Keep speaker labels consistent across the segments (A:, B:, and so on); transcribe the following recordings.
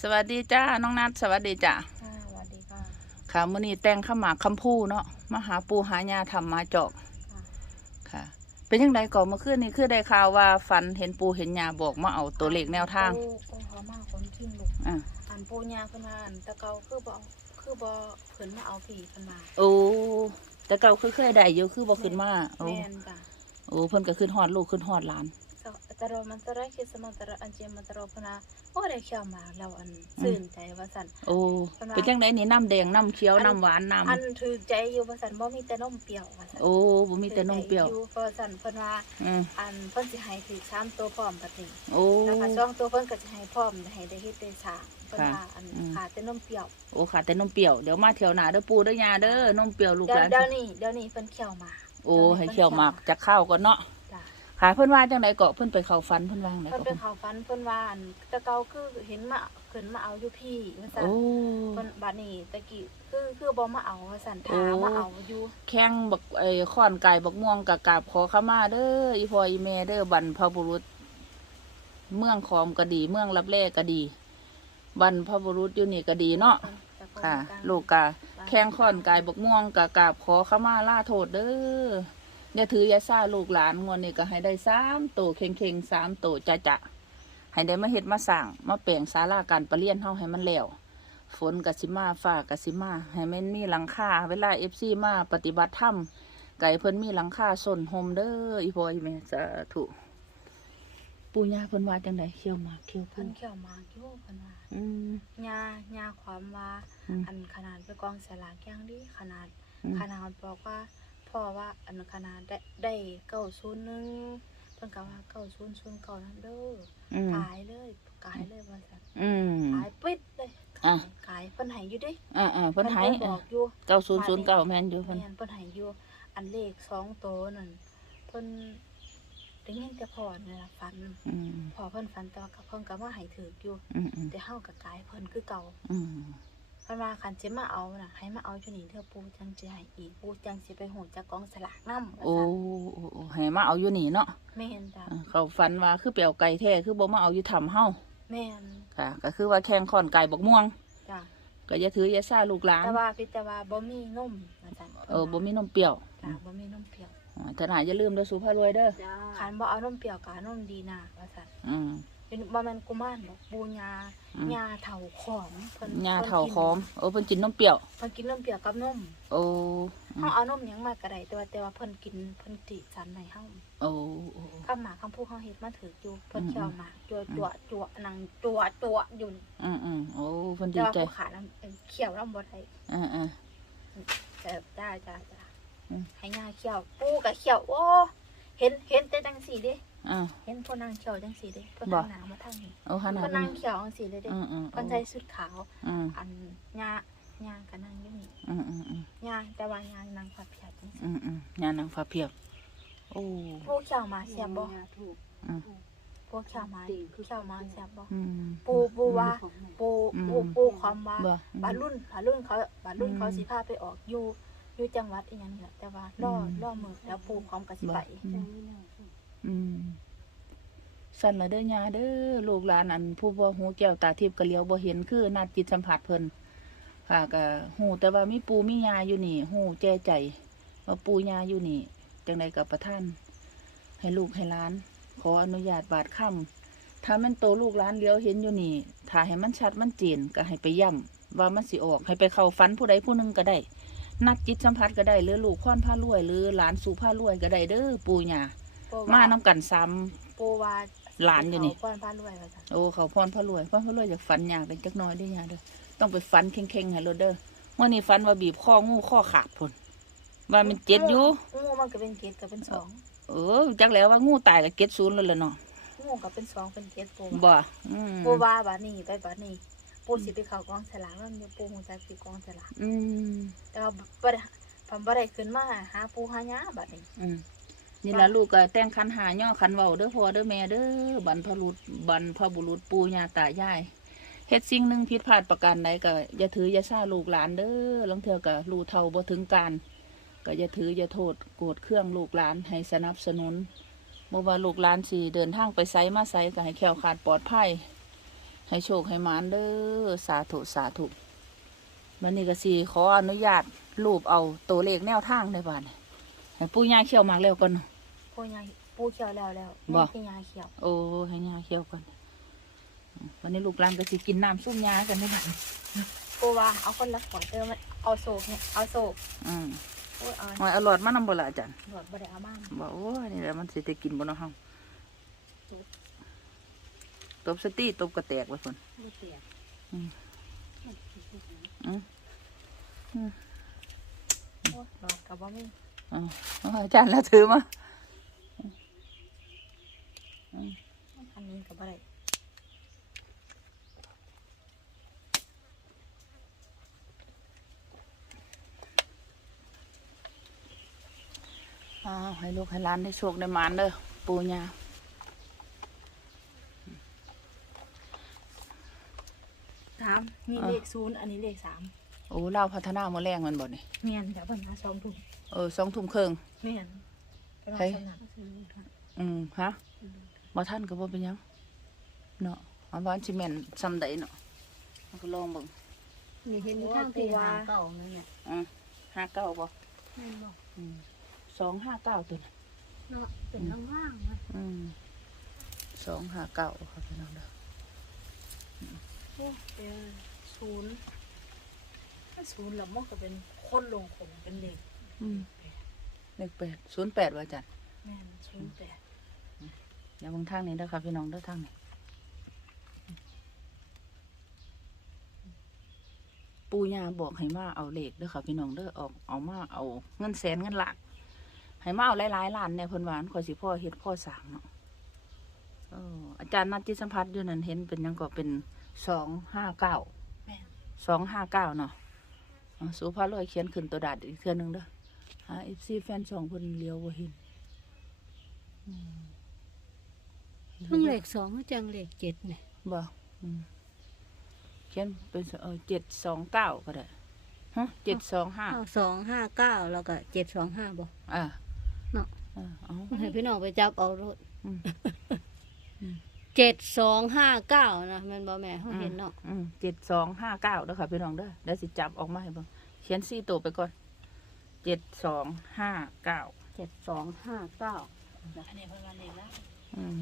A: สวัสดีจ้า น้องนัดสวัสดีจ้า
B: ค่ะสวัสดีค่ะ
A: ค่ะมื้อนี้แต่งข้าวหมากคำพูเนาะมาหาปูหายาทำมาจอก
B: ค่ะ
A: ค่ะ เป็นยังไงก่อนเมื่อคืนนี้คือได้ข่าวว่าฝันเห็นปูเห็นยาบอกมาเอาตัวเลขแนวทาง
B: ปูปูเขามาคนจริงลูก
A: อะ
B: อันปูยาเพิ่นว่าอันแตะเกาคือบ่คือบ่เพิ่นมาเอาผีเพิ่นมา
A: โอ้แต่เก่าคือเคยได้อยู่คือบ่ขึ้นมาโอ้
B: แม่นจ้ะ
A: โอ้เพิ่นก็ขึ้นฮอดลูกขึ้นฮอดหลาน
B: ส ตะโรมันตะไรคิดสมันตะระอันเจยมันตะโรเพิ่นว่าบ่ได้เขียวหมากแล้วอันซื่นใจว่าซั่น
A: โอ้เป็นจังไดนี่น้ำแดงน้ำเขียวน้ำหวานน้
B: อันถือใจอยู่ว่าซั่นบ่มีแต่นมเปรี้ยวว่าซั่นำ
A: โอ้บ่มีแต่นมเปรี้ยว
B: ถือใจอยู่เพราะว่าซั่นเพิ่นว่า
A: อืม
B: อันเพิ่นสิให้ถือ3ตัวพร้อมบัดนี้
A: โอ้
B: แล้วก็สองตัวเพิ่นก็จะให้พร้อมให้ได้เฮ็ดได้สร้างเพิ่น
A: ค่ะ
B: ว่าอัน
A: อืม
B: ขาดแต่นมเปรี้ยว
A: โอ้ขาดแต่นมเปรี้ยวเดี๋ยวมาเที่ยวหน้าเด้อปูเด้อยาเด้อนมเปรี้ยวลูก
B: เดี๋
A: ห
B: ยว
A: ลาน
B: เดี๋ยวนี้เดี๋ยวนี้เพิ่นเขียวหมาก
A: โอ้ให้เคี่ยวหมากจะข้าวก่อนเนาะ
B: จ้ะ
A: ค่ะเพิ่นว่าจังไดเกาะเพิ่นไปเข้าฝันเพิ่นว่าจังได
B: เพิ่น
A: เกาะ
B: ไปเขาฟันเพิ่นว่าอันแตะเกาคือเห็นมาขึ้นมาเอาอยู่พี่ว่าซั่น
A: โอ้
B: เพิ่นบัดนี้ตะกี้คือคือบ่มาเอาว่าซั่น
A: โอ้
B: ถามมาเอาอยู่
A: แข้งบักไอ้ข้อนไก่บักม่วงกะกราบขอขมาเด้ออีพ่ออีแม่เด้อบรรพบุรุษ เมืองขอมก็ดี เมืองรับแลก็ดี บรรพบุรุษอยู่นี่ก็ดีเนาะ
B: แต่เพิ่น
A: ค่ะ
B: กลาง
A: ลูกกะแข้งข้อนไก่บักม่วงกะกราบขอขมาลาโทษเด้อ อย่าถืออย่าซ่าลูกหลานงวดนี้ก็ให้ได้สามโตเข่งเข่งๆสามโตจะจะให้ได้มาเฮ็ดมาสั่งมาแปลงศาลาการประเรียนเฮาให้มันแล้วฝนกสิมาฟ้ากสิมาให้มันมีหลังคาเวลาเอฟซีมาปฏิบัติธรรมไก่เพิ่นมีหลังคาส้นโฮมเด้ออีพ่ออีแม่สาธุปู่ย่าเพิ่นว่าจังไดเขี้ยวหมากเขี้ยว
B: เพิ่
A: เพิ่
B: น
A: น
B: เขียวหมากอยู่เพิ่นว่า
A: อืม
B: ญาญาความว่า
A: อืม
B: อันขนาดไปกองสลากอย่างดีขนาด
A: อืม
B: ขนาดบอกว่า พ่อว่าอันขนาดได้ได้เก้าศูนย์หนึ่งเพิ่นก็ว่าเก้าศูนย์ศูนย์เก้านั่นเด้อ
A: อืม
B: ขายเลยขายเลยว่าซั่น
A: อืม
B: ขายปิดเลย
A: อะ
B: ขายขายเพิ่นให้อยู่เดิ
A: อ่าอ่าเพิ่นให้
B: บอกอยู่
A: เก้าศูนย์ศูนย์เก้าแม่นอยู่
B: เพิ่
A: เพิ่
B: น
A: น
B: เพิ่นให้อยู่อันเลขสองโตวนั่นเพิ่นได้ยินแต่พ่อนี่ล่ะฝัน
A: อืม
B: พอเพิ่นฝันแต่ว่าเพิ่นก็มาให้ถืออยู่
A: อืม อืม
B: แต่เฮาก็กายเพิ่นคือเก่า
A: อืม
B: เพิ่นว่าคันสิมาเอาน่ะ ให้มาเอาอยู่นี่เด้อปู่จังสิให้อีกปู่จังสิไปโหดจากกองสลากนำ
A: โอ้โอ้โอ้ให้มาเอาอยู่นี่เนาะ
B: แม่นจ้ะ
A: อ่าเขาฝันว่าคือเปียวไก่แท้คือบ่มาเอาอยู่ถ้ำเฮา
B: แม่น
A: ค่ะ ก็คือว่าแข่งข้อนไก่บักม่วง
B: จ้ะ
A: ก็อย่าถืออย่าซ่าลูกหลาน
B: แต่ว่าพี่แต่ว่าบ่มีนมว่าซั่น
A: เออบ่มีนมเปรี้ยว
B: จ้ะบ่มีนมเปรี้ยว
A: อ่าแต่น่าอย่าลืมเด้อสุภาพรวยเด้อ
B: คันบ่เอานมเปรี้ยวก็เอานมดีนาว่าซั่น
A: อืม
B: เป็นบ่แม่นกุมารดอกปู่ย่า
A: อืม
B: ย่าเฒ่าขอมเพิ่น
A: ยาเฒ่าคอมเออเพิ่นกินนมเปรี้ยว
B: เพิ่นกินนมเปรี้ยวกับนม
A: โอ้อื
B: เฮามเอานมหยังมาก็ได้แต่ว่าแต่ว่าเพิ่นกินเพิ่นติสันให้เฮา
A: โอ้โอ้
B: คำหมากคำพูดเฮาเฮ็ดมาถืออยู่เพิ่น
A: อืม
B: เคี่ยวหมากจั่วจั่วจั่วนังจั่วจั่วอยู่นี่
A: อืมอืมโอ้เพิ่น
B: แต่
A: ดี
B: ว่า
A: ใจ
B: ผู้ขานํเคี่ยวนํบ่ได้
A: อ่าอ่า
B: แต่ได้จ้าจ้า
A: อืม
B: ให้ย่าเคี่ยวปู่ก็เคี่ยวโอ้เห็นเห็นแต่จังซี่เด้
A: อ่า
B: เห็นเพิ่นนั่งเคี่ยวจังซี่เด้เพิ่น
A: บ่
B: หันหน้ามาทางนี้
A: เอาหันหน้า
B: เพิ่น
A: ไป
B: นั่ง
A: นี่
B: เคี่ยวจังซี่เลยเด้
A: อืมอืม
B: เพิ่นใส่ชุดขาว
A: อืม
B: อันย่าย่าก็นั่งอยู่นี่
A: อืมอืมอืม
B: ย่าแต่ว่าย่านั่งพับเพียบจังซี่
A: อืมอืมยานางฟ้าเพียบ โอ้
B: ปู่เคี่ยวหมาเสียบบ่
A: อืม
B: ปู่เคี่ยวหมาเคี่ยวหมาเสียบบ่
A: อืม
B: ปูปูว่าปู
A: อืม
B: ปูปูความว่า
A: บ่
B: บารุ่นบารุ่นเขาบารุ่น
A: อืม
B: เขาสิพาไปออกอยู่อยู่จังหวัดอีหยังนี่แหละแต่ว่าล่ออ
A: ม
B: ล่อมือแล้วปูพร้อมกับสิไป
A: อืมอืม สั่นละเด้อยาเด้อลูกหลานอัน ผู้บ่หูแก้วตาทิพย์ก็เลี้ยวบ่เห็นคือนัดจิตสัมผัสเพิ่นค่ะก็หูแต่ว่ามีปูมียาอยู่นี่หูแจ้ใจว่าปูยาอยู่นี่จังใดกับประท่าน ให้ลูกให้หล้าน ขออนุญาตบาดค่ำถ้ามันโตลูกหลานเลี้ยวเห็นอยู่นี่ถ้าให้มันชัดมันเจนก็ให้ไปย่ำว่ามันสิออก ให้ไปเข้าฝันผู้ใดผู้หนึ่งก็ได้ นัดจิตสัมผัสก็ได้หรือลูกค้อนผ้ารวย หรือหลานสู่ผ้ารวยก็ได้เด้อปูยา
B: ปู
A: มา
B: ว่า
A: น้ำกันซ้
B: ปูว่า
A: หลานอยู่นี่
B: เขาป้อนบ้านรวยว่าซั่นำ
A: โอ้เขาพรพระรวยพรพระรวยอยากฝันอยากเป็นจักหน้อยได้ยาเด้อต้องไปฝันเข่งๆให้รถเด้อเมื่อนี้ฝันว่าบีบข้องูข้อขาดพุ่นว่ามันเจ็ดอยู่
B: งูมันก็เป็นเกตก็เป็นสอง
A: เออจักแล้วว่างูตายกับเจ็ดศูนย์แล้วล่ะเนาะ
B: งูก็เป็นสองเป็นเกตปู
A: บ่อืม
B: ปูว่าบาดนี้ไปบาดนี้ปูสิไปเข้ากองสลากแล้วเดี๋ยวปูฮู้จักสิกองสลาก
A: อืม
B: แต่ว่าบ่ได้ผมบ่ได้ขึ้นมาหาปูหาหยาบาดนี้
A: อืม นี่ละลูกก็แต่งคันหาย่อคันเว้าเด้อพ่อเด้อแม่เด้อบรรพบุรุษบรรพบุรุษปู่ย่าตายายเฮ็ดสิ่งหนึ่งผิดพลาดประการใดก็อย่าถืออย่าซ่าลูกหลานเด้อลางเทื่อก็รู้เท่าบ่ถึงการก็อย่าถืออย่าโทษโกรธเครื่องลูกหลานให้สนับสนุนบ่ว่าลูกหลานสิเดินทางไปไสมาไสก็ให้แคล้วคลาดปลอดภัยให้โชคให้หมานเด้อสาธุสาธุวันนี้ก็สิขออนุญาตรูปเอาตัวเลขแนวทางในบ้านนี่ ให้ปู่ย่าเขียวหมากแล้วก่อนเนาะ
B: ปูยาปูเขียวแล้วแล้ว
A: บ่
B: แม่ยาเขียว
A: โอ้ให้ย่าเขียวก่อนอืมวันนี้ลูกหลานก็สิกินน้ำซุปยากันในบ้าน
B: ปูว่าเอาคนละขวดเติมมันเอาโศกเนี่ยเอาโศก
A: อืม
B: โอ้ยเอา
A: หอยเอาหลอดมานำบ่ล่ะอาจารย์
B: หลอดบ่ได้เอาบ้าน
A: บอกโอ้ยนี่แหละมันสิได้กินบ่เนาะเฮาตบสตีตบกระแตกไว้พุ่น
B: บ่เตีย
A: อืม อืม
B: โอ้ยหลอดกับบ่มี
A: อ๋อเอาอาจารย์แล้วถือมา
B: อันนี้กับบ่ได้
A: อ้าวให้ลูกให้หลานได้โชคได้หมานเด้อปู่ย่า
B: สามมีเลขศูนย์อันนี้เลขสาม
A: โอ้เล่าวพัฒนามื้อแรงมันบ่นี่
B: เมียนเดี๋ยวเพิ่นมาสองถุง
A: เออสองทุ่มครึ่ง
B: เมียนไปรอ
A: เฮ้ย
B: สำนัก
A: อืมฮะบ่ทันก็บ่เป็นหยังเนาะเอาว่าสิแม่นซำใดเนาะมันก็ลองเบิ่ง
C: นี่เห็นอยู่ทางที่หางเก่านั่นเนี่ย
A: อืมห้าเก้าบ่
C: แม่นบอก
A: อืมสองห้าเก้าตัวน่ะ
C: เนาะเป็นล่างๆนะ
A: อืมสองห้าเก้าครับพี่น้องเด้อ
B: โอ้เดี๋ยวศูนย์ถ้า ศูนย์แล้วมันก็เป็นคนลงขงเป็นเลข
A: อืมเลขแปดศูนย์แปดว่าอาจารย์
B: แม่นศูนย์แปด
A: อย่าเบิ่งทางนี้เด้อครับพี่น้องเด้อทางนี้ปู่ย่าบอกให้มาเอาเลขเด้อค่ะพี่น้องเด้อออกเอามาเอาเงินแสนเงินหลักให้มาเอาหลายๆล้านเนี่ยเพิ่นว่าอันขอยสิพ่อเฮ็ดพ่อสร้างเนาะเอออาจารย์นัดจิตสัมผัสอยู่นั่นเห็นเป็นหยังก็เป็นสองห้าเก้า
B: แม่น
A: สองห้าเก้าเนาะ อ่าสุภาพลอยเขียนขึ้นตัวดาดอีกเทื่อหนึงเด้อหาเอฟซีแฟนช่องเพิ่นเลี้ยวบ่เห็นอืม
C: เพิ่งเลขสองก็จังเลขเจ็ดเนี่ย
A: บ่อืมเขียนเป็นเออเจ็ดสองเก้าก็ได้ฮะเจ็ดสองห้า
C: เอาสองห้าเก้าแล้วก็เจ็ดสองห้าบอก
A: อ่า
C: เนาะ
A: อ่าเอา
C: ให้พี่น้องไปจับเอารถ
A: อืม
C: เจ็ดสองห้าเก้านะแม่นบอแม่เขาเห็นเนาะ
A: อืมเจ็ดสองห้าเก้าเด้อค่ะพี่น้องเด้อเดี๋ยวสิจับออกมาให้เบิ่งเขียนสี่ตัวไปก่อนเจ็ดสองห้าเก้า
C: เจ็ดสองห้าเก้า
B: อันนี้เพิ่นว่าเลขแล้ว
A: อืม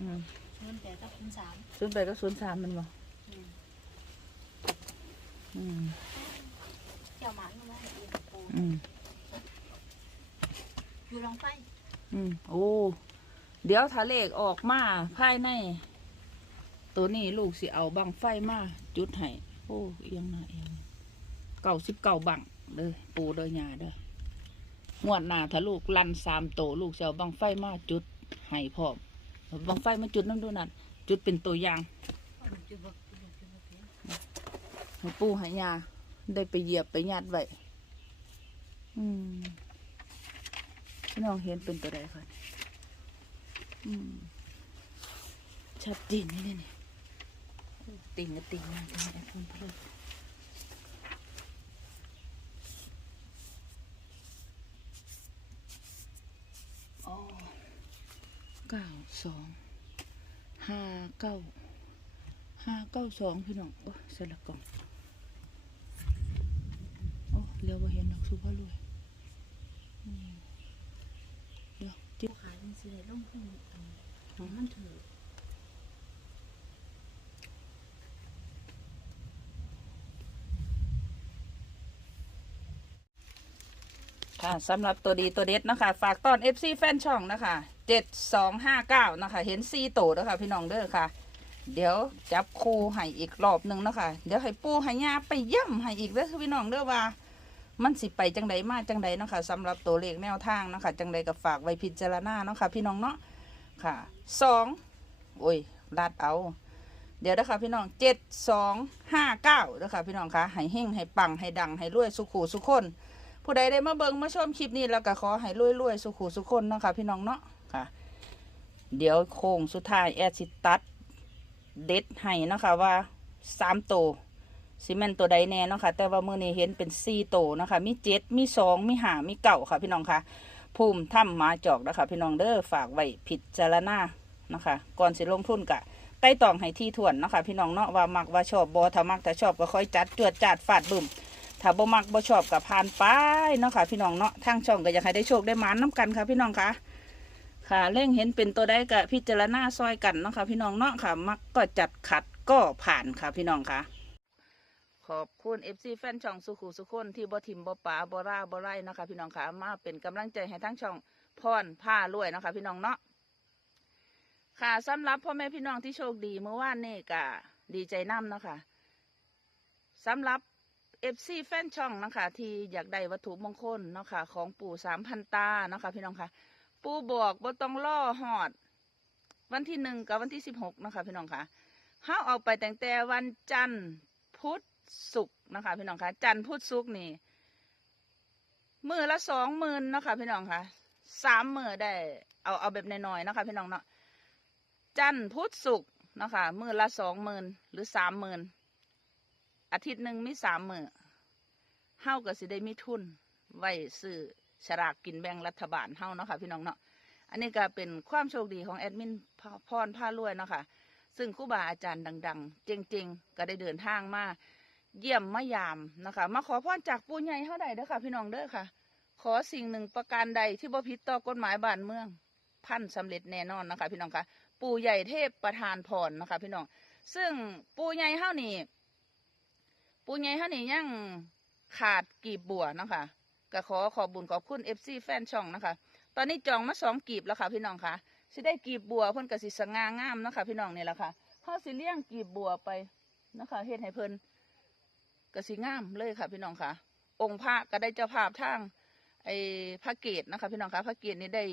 A: อืม
B: ศูนย์แปดกับศูนย์สาม
A: ศูนย์แปดก็ศูนย์สามมันบ่อืม
B: เกี่ยวหมาอยู่ว่าให้อีกปู
A: อืม
B: อยู่ลองไป
A: อืมโอ้ เดี๋ยวถ้าเลขออกมาภายใน ตัวนี้ลูกสิเอาบังไฟมาจุดให้โอ้เอียงหนะเอียงเก่าสิบเก่าบังเด้อปูเด้อยาเด้องวดหน้าถ้าลูกลันสามโตลูกจะเอาบังไฟมาจุดให้พร้อมบังไฟมาจุดน้ำดูนั่นจุดเป็นตัวอย่างปูห้ยาได้ไปเหยียบไปยัดไว้อืมพี่น้องเห็นเป็นตัวใดคะอืม ชัดเจนนี่เนี่ยติ่งก็ติ่งมาติ่งแอปเปิลเพลินอ๋อเก้าสองห้าเก้าห้าเก้าสองพี่น้องโอ้สลักกล่องโอ้เลี้ยวมาเห็นดอกสุภาพรวยอืมเดี๋ย จิ๊บ
B: ขายมันสิได้ลงทุนอันนี้มันถือ
A: ค่ะสำหรับตัวดีตัวเด็ดนะคะ ฝากต้อน FC แฟนช่องนะคะเจ็ดสองห้าเก้านะคะ เห็นซีโตนะคะพี่น้องเด้อค่ะ เดี๋ยวจับคูให้อีกรอบหนึ่งนะคะ เดี๋ยวให้ปูให้ยาไปย่ำให้อีกเด้อพี่น้องเด้อว่า มันสิไปจังใดมาจังใดเนาะค่ะสำหรับตัวเลขแนวทางเนาะค่ะจังใดก็ฝากไว้พิจารณาเนาะค่ะพี่น้องเนาะค่ะสองโอ้ยลัดเอา เดี๋ยวนะคะพี่น้องเจ็ดสองห้าเก้าเด้อค่ะพี่น้องคะให้เฮงให้ปังให้ดังให้รวยสุขูสุขคน ผู้ใดได้มาเบิ่งมาชมคลิปนี้แล้วก็ขอให้รวยๆสุขุสุขคนเนาะค่ะพี่น้องเนาะค่ะ เดี๋ยวโค้งสุดท้ายแอดสิตัดเด็ดให้เนาะค่ะว่าสามโต ซีเมนต์ตัวใดแน่เนาะค่ะ แต่ว่ามือนี้เห็นเป็นสี่โตเนาะค่ะ มีเจ็ดมีสองมีห้ามีเก่าค่ะ พี่น้องค่ะ ภูมิถ้ำมาจอกนะคะพี่น้องเด้อฝากไว้พิจารณานะคะก่อนสิลงทุนกะใต้ตองให้ที่ถ่วนเนาะค่ะ พี่น้องเนาะว่ามักว่าชอบบ่ถ้ามักถ้าชอบก็ค่อยจัดจวดจาดฟาดบึ้มถ้าบ่มักบ่ชอบก็ผ่านไปเนาะค่ะ พี่น้องเนาะทางช่องก็อยากให้ได้โชคได้หมานน้กันค่ะ พี่น้องค่ะค่ะเร่งเห็นเป็นตัวใดก็พิจารณาซอยกันเนาะค่ะ พี่น้องเนาะค่ะ มักก็จัดขัดก็ผ่านค่ะ พี่น้องค่ะ ขอบคุณเอฟซีแฟนช่องสุขุสุคนที่บ่ทิมบ่ป๋าบ่ร่าบ่ไร่นะคะพี่น้องค่ะมาเป็นกำลังใจให้ทั้งช่องพรผ้ารวยนะคะพี่น้องเนาะค่ะสำหรับพ่อแม่พี่น้องที่โชคดีเมื่อวานนี่ก็ดีใจน้ำเนาะค่ะสำหรับเอฟซีแฟนช่องนะคะที่อยากได้วัตถุมงคลเนาะค่ะของปู่สามพันตานะคะพี่น้องค่ะ ปู่บอกบ่ต้องล่อหอด วันที่หนึ่งกับวันที่สิบหกนะคะพี่น้องค่ะเฮาเอาไปแต่งแต่วันจันทร์พุธ ศุกร์นะคะ พี่น้องคะจันทร์พุธศุกร์นี่มือละสองหมื่นนะคะพี่น้องคะสามมือได้เอาเอาแบบน้อยๆนะคะพี่น้องเนาะจันทร์พุธศุกร์นะคะมือละสองหมื่นหรือสามหมื่นอาทิตย์หนึ่งมีสามมือเฮาก็สิได้มีทุน ไว้ซื้อฉลากกินแบ่งรัฐบาลเฮาเนาะค่ะพี่น้องเนาะอันนี้ก็เป็นความโชคดีของแอดมินพรผ้ารวยเนาะค่ะซึ่งครูบาอาจารย์ดังๆเจ๋งๆ ก็ได้เดินทางมา เยี่ยมมายามนะคะ มาขอพรจากปู่ใหญ่เท่าใดเด้อค่ะ พี่น้องเด้อค่ะ ขอสิ่งหนึ่งประการใดที่บ่ผิดต่อกฎหมายบ้านเมือง พันสำเร็จแน่นอนนะคะ พี่น้องค่ะปู่ใหญ่เทพประธานพรนะคะ พี่น้อง ซึ่งปู่ใหญ่เฮานี่ปู่ใหญ่เฮานี่ยังขาดกีบบัวนะคะก็ขอขอบุญขอบคุณเอฟซีแฟนช่องนะคะ ตอนนี้จองมาสองกีบแล้วค่ะ พี่น้องค่ะสิได้กีบบัวเพิ่นก็สิสง่างามนะคะพี่น้องนี่แหละค่ะเฮาสิเลี้ยงกีบบัวไปนะคะเฮ็ดให้เพิ่น ก็สิงามเลยค่ะ พี่น้องค่ะ องค์พระก็ได้เจ้าภาพทางไอ้พระเกตนะคะ พี่น้องค่ะพระเกตนี่ได้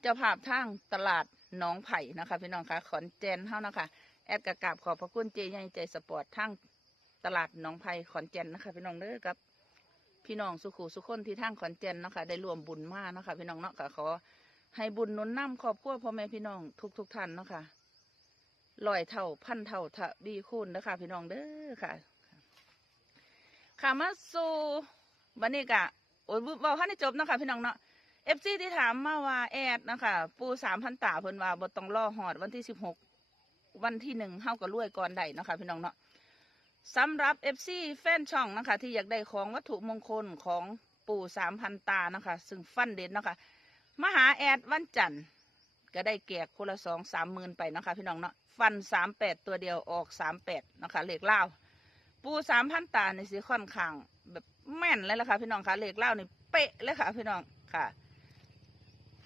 A: เจ้าภาพทางตลาดหนองไผ่นะคะ พี่น้องค่ะขอนแก่นเฮานะคะแอดกระกาบขอบพระคุณเจใหญ่ใจสปอร์ตทางตลาดหนองไผ่ขอนแก่นนะคะ พี่น้องเด้อกับ พี่น้องสุขุสุคนที่ทางขอนแก่นนะคะ ได้รวมบุญมาเนะคะ พี่น้องเนาะค่ะขอให้บุญนุนนำครอบครัวพ่อแม่พี่น้องทุกทุกท่านเนาะค่ะลอยเท่าพันเท่าทะบีคูณนะคะ พี่น้องเด้อค่ะ ค่ะมาสู่วันนี้กะโอ้ยเบาขั้จบนะคะพี่น้องเนาะเอฟซีที่ถามมาว่าแอดนะคะปูสามพันตาเพิ่นว่าบ่ต้องรอหอดวันที่สิบหกวันที่หนึ่งเฮาก็รวยก่อนได้นะคะพี่น้องเนาะสำหรับเอฟซีแฟนช่องนะคะ ที่อยากได้ของวัตถุมงคลของปู่สามพันตานะคะ ซึ่งฟันเด่นนะคะมหาแอดวันจันทร์ก็ได้แกกคนละสองสามหมื่นไปนะคะพี่น้องเนาะฟันสามแปดตัวเดียวออกสามแปดนะคะเลขเล่า ปูสามพันตาในสีค่อนข้างแบบแม่นเลยล่ะค่ะ พี่น้องค่ะเลขเล่านี่เป๊ะเลยค่ะ พี่น้องค่ะ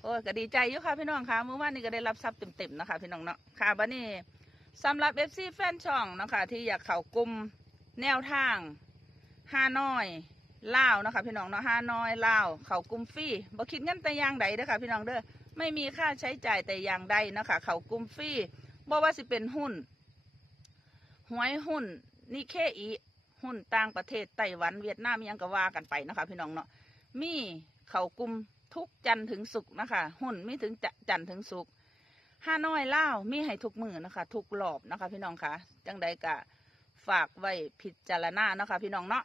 A: โอ้ยก็ดีใจอยู่ค่ะพี่น้องค่ะเมื่อวานนี้ก็ได้รับทรัพย์เต็มๆนะคะพี่น้องเนาะค่ะบันนี้สำหรับเอฟซีแฟนช่องนะคะที่อยากเข้ากลุ่มแนวทางห้าน้อยเลานะคะพี่น้องเนาะห้าน้อยเลาเข่ากลุ่มฟรีบ่คิดเงินแต่อย่างใดเด้อค่ะพี่น้องเด้อไม่มีค่าใช้จ่ายแต่อย่างใดนะคะเข่ากลุ่มฟรีบ่ว่าสิเป็นหุ้นหวยหุ้น นิเคอีหุ้นต่างประเทศไต้หวันเวียดนามยังก็ว่ากันไปนะคะพี่น้องเนาะมีเขากลุ่มทุกจันถึงสุกนะคะ หุ้นมีถึงจ,จันถึงสุกห้าน้อยเล่ามีให้ทุกมือนะคะ ทุกหลอบนะคะ พี่น้องคะจังใดกะฝากไว้พิจารณานะคะ พี่น้องเนาะ